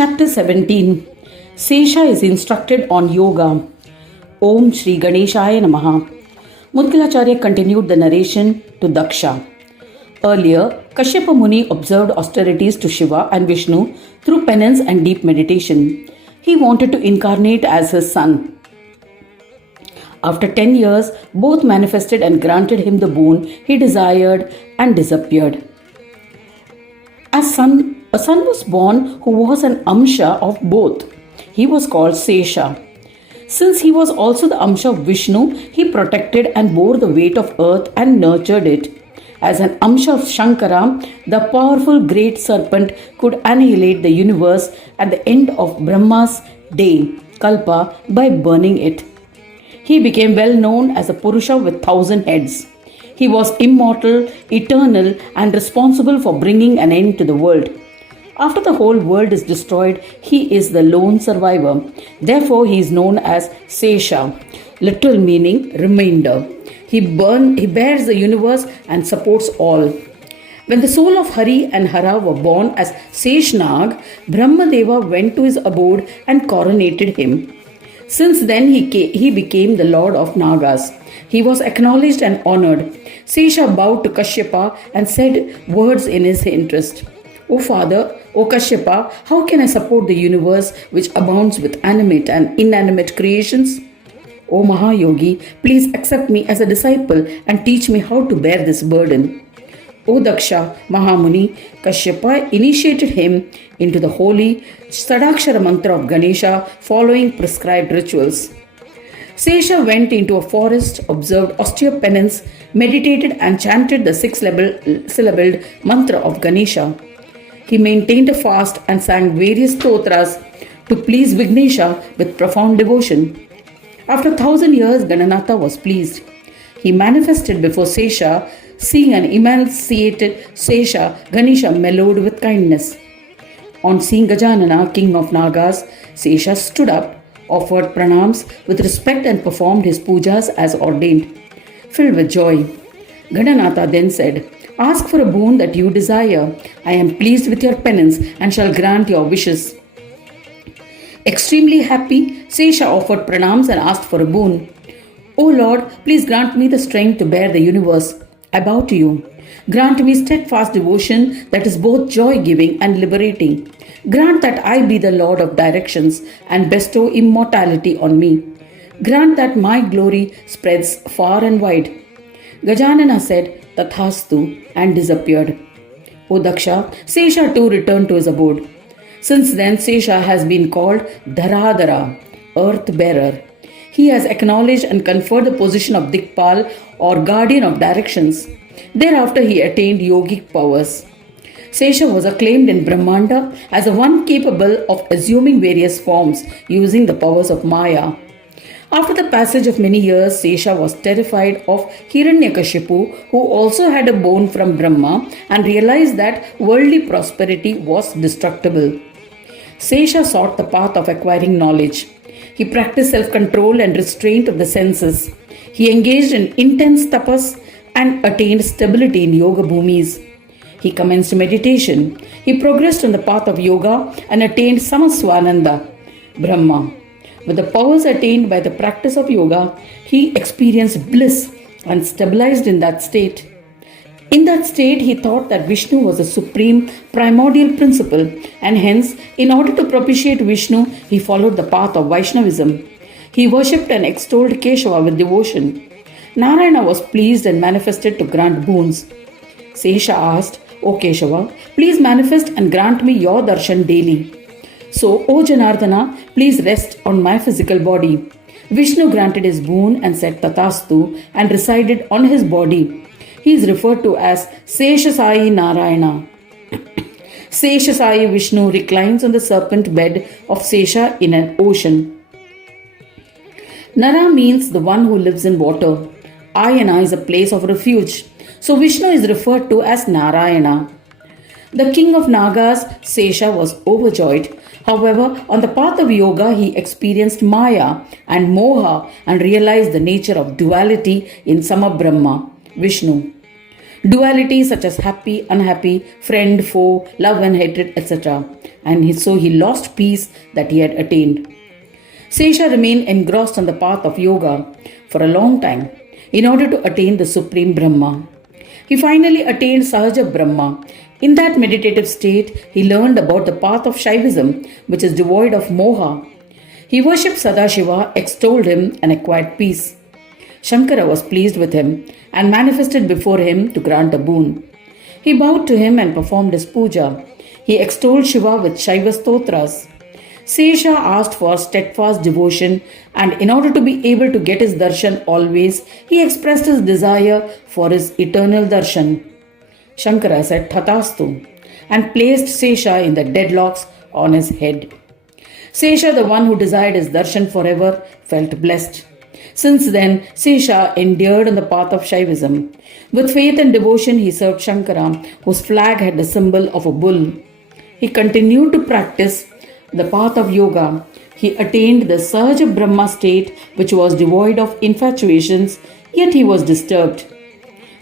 Chapter 17. Sesha is instructed on yoga. Om Shri Ganeshaya Namaha. Mudgalacharya continued the narration to Daksha. Earlier, Kashyapa Muni observed austerities to Shiva and Vishnu through penance and deep meditation. He wanted to incarnate as his son. After 10 years, both manifested and granted him the boon he desired and disappeared. A son was born who was an Amsha of both. He was called Sesha. Since he was also the Amsha of Vishnu, he protected and bore the weight of earth and nurtured it. As an Amsha of Shankara, the powerful great serpent could annihilate the universe at the end of Brahma's day, Kalpa, by burning it. He became well known as a Purusha with 1,000 heads. He was immortal, eternal, and responsible for bringing an end to the world. After the whole world is destroyed, he is the lone survivor. Therefore, he is known as Sesha, literal meaning remainder. He bears the universe and supports all. When the soul of Hari and Hara were born as Seshnag, Brahmadeva went to his abode and coronated him. Since then, he became the lord of Nagas. He was acknowledged and honored. Sesha bowed to Kashyapa and said words in his interest. O Father, O Kashyapa, how can I support the universe which abounds with animate and inanimate creations? O Mahayogi, please accept me as a disciple and teach me how to bear this burden. O Daksha, Mahamuni, Kashyapa initiated him into the holy Sadakshara mantra of Ganesha following prescribed rituals. Sesha went into a forest, observed austere penance, meditated and chanted the six-syllabled mantra of Ganesha. He maintained a fast and sang various stotras to please Vignesha with profound devotion. After 1,000 years, Gananatha was pleased. He manifested before Sesha. Seeing an emancipated Sesha, Ganesha mellowed with kindness. On seeing Gajanana, king of Nagas, Sesha stood up, offered pranams with respect and performed his pujas as ordained. Filled with joy, Gananatha then said, "Ask for a boon that you desire. I am pleased with your penance and shall grant your wishes." Extremely happy, Sesha offered pranams and asked for a boon. "O Lord, please grant me the strength to bear the universe. I bow to you. Grant me steadfast devotion that is both joy-giving and liberating. Grant that I be the Lord of directions and bestow immortality on me. Grant that my glory spreads far and wide." Gajanana said, "Tathastu," and disappeared. O Daksha, Sesha too returned to his abode. Since then, Sesha has been called Dharadhara, earth bearer. He has acknowledged and conferred the position of Dikpal or guardian of directions. Thereafter, he attained yogic powers. Sesha was acclaimed in Brahmanda as the one capable of assuming various forms using the powers of Maya. After the passage of many years, Sesha was terrified of Hiranyakashipu, who also had a boon from Brahma and realized that worldly prosperity was destructible. Sesha sought the path of acquiring knowledge. He practiced self-control and restraint of the senses. He engaged in intense tapas and attained stability in yoga bhumis. He commenced meditation. He progressed on the path of yoga and attained samaswananda, Brahma. With the powers attained by the practice of yoga, he experienced bliss and stabilized in that state. In that state, he thought that Vishnu was the supreme primordial principle, and hence, in order to propitiate Vishnu, he followed the path of Vaishnavism. He worshipped and extolled Keshava with devotion. Narayana was pleased and manifested to grant boons. Sesha asked, "O Keshava, please manifest and grant me your darshan daily. So, O Janardana, please rest on my physical body." Vishnu granted his boon and said Tathastu and resided on his body. He is referred to as Seshasai Narayana. Seshasai Vishnu reclines on the serpent bed of Sesha in an ocean. Nara means the one who lives in water. Ayana is a place of refuge. So Vishnu is referred to as Narayana. The king of Nagas, Sesha, was overjoyed. However, on the path of yoga, he experienced Maya and Moha and realized the nature of duality in Samabrahma, Vishnu. dualities such as happy, unhappy, friend, foe, love and hatred, etc. So he lost peace that he had attained. Sesha remained engrossed on the path of yoga for a long time in order to attain the supreme Brahma. He finally attained Sahaja Brahma. In that meditative state, he learned about the path of Shaivism, which is devoid of moha. He worshipped Sadashiva, extolled him, and acquired peace. Shankara was pleased with him and manifested before him to grant a boon. He bowed to him and performed his puja. He extolled Shiva with Shaiva stotras. Sesha asked for steadfast devotion, and in order to be able to get his darshan always, he expressed his desire for his eternal darshan. Shankara said Tathastu and placed Sesha in the deadlocks on his head. Sesha, the one who desired his darshan forever, felt blessed. Since then, Sesha endured on the path of Shaivism. With faith and devotion, he served Shankara, whose flag had the symbol of a bull. He continued to practice the path of yoga. He attained the Sahaja Brahma state, which was devoid of infatuations, yet he was disturbed.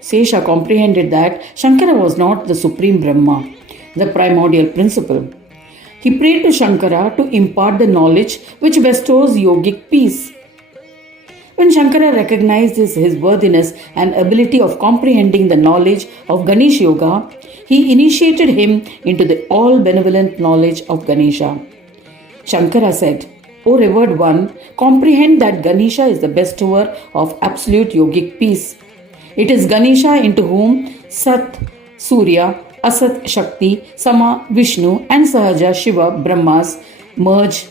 Sesha comprehended that Shankara was not the supreme Brahma, the primordial principle. He prayed to Shankara to impart the knowledge which bestows yogic peace. When Shankara recognized his worthiness and ability of comprehending the knowledge of Ganesh Yoga, he initiated him into the all-benevolent knowledge of Ganesha. Shankara said, O revered one, comprehend that Ganesha is the bestower of absolute yogic peace. It is Ganesha into whom Sat, Surya, Asat, Shakti, Sama, Vishnu and Sahaja, Shiva, Brahmas merge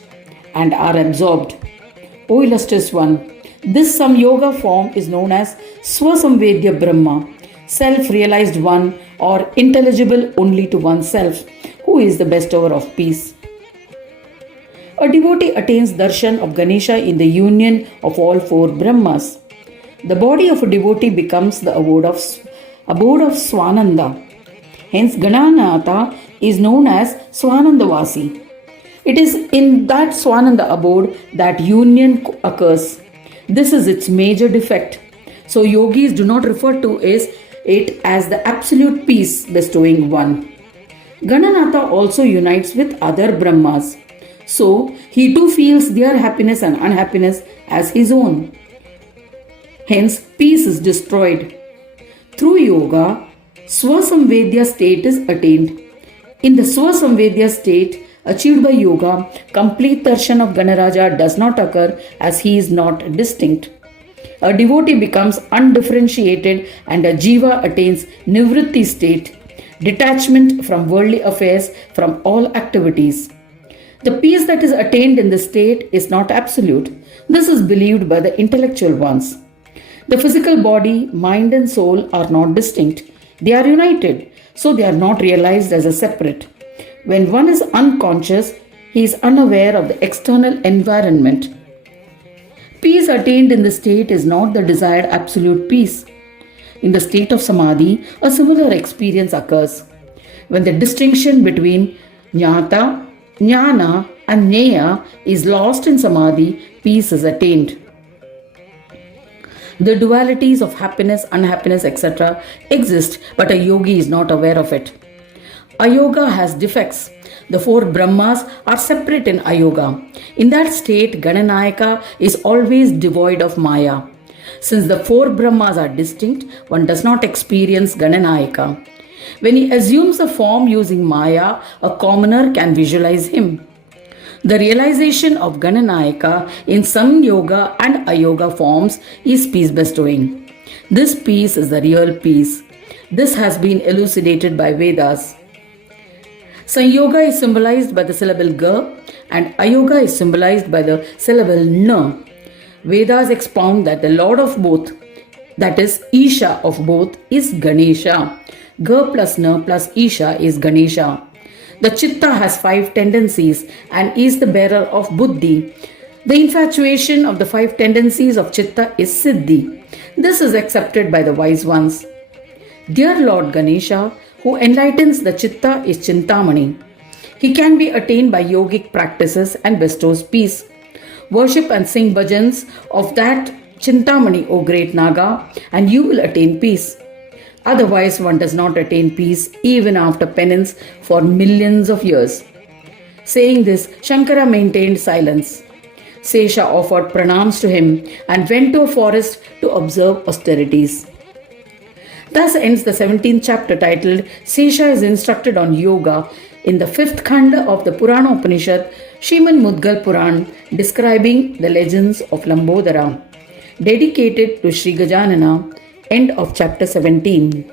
and are absorbed. O illustrious one, this Samyoga form is known as Swasamvedya Brahma, self-realized one or intelligible only to oneself, who is the bestower of peace. A devotee attains darshan of Ganesha in the union of all four Brahmas. The body of a devotee becomes the abode of Swananda. Hence, Gananatha is known as Swanandavasi. It is in that Swananda abode that union occurs. This is its major defect. So, yogis do not refer to it as the absolute peace bestowing one. Gananatha also unites with other Brahmas. So, he too feels their happiness and unhappiness as his own. Hence, peace is destroyed. Through yoga, Swasamvedya state is attained. In the Swasamvedya state achieved by yoga, complete darshan of Ganaraja does not occur as he is not distinct. A devotee becomes undifferentiated and a jiva attains nivritti state, detachment from worldly affairs, from all activities. The peace that is attained in this state is not absolute. This is believed by the intellectual ones. The physical body, mind and soul are not distinct. They are united, so they are not realized as a separate. When one is unconscious, he is unaware of the external environment. Peace attained in the state is not the desired absolute peace. In the state of samadhi, a similar experience occurs. When the distinction between jnata, jnana and jnaya is lost in samadhi, peace is attained. The dualities of happiness, unhappiness, etc. exist, but a yogi is not aware of it. Ayoga has defects. The four Brahmas are separate in Ayoga. In that state, Gananayaka is always devoid of Maya. Since the four Brahmas are distinct, one does not experience Gananayaka. When he assumes a form using Maya, a commoner can visualize him. The realization of Gananayaka in Samyoga and Ayoga forms is peace bestowing. This peace is the real peace. This has been elucidated by Vedas. Samyoga is symbolized by the syllable Ga and Ayoga is symbolized by the syllable Na. Vedas expound that the Lord of both, that is Isha of both, is Ganesha. Ga plus Na plus Isha is Ganesha. The Chitta has 5 tendencies and is the bearer of Buddhi. The infatuation of the 5 tendencies of Chitta is Siddhi. This is accepted by the wise ones. Dear Lord Ganesha, who enlightens the Chitta, is Chintamani. He can be attained by yogic practices and bestows peace. Worship and sing bhajans of that Chintamani, O great Naga, and you will attain peace. Otherwise, one does not attain peace even after penance for millions of years. Saying this, Shankara maintained silence. Sesha offered pranams to him and went to a forest to observe austerities. Thus ends the 17th chapter titled Sesha is instructed on yoga in the 5th Khanda of the Purana Upanishad, Srimad Mudgal Puran, describing the legends of Lambodara, dedicated to Sri Gajanana. End of chapter 17.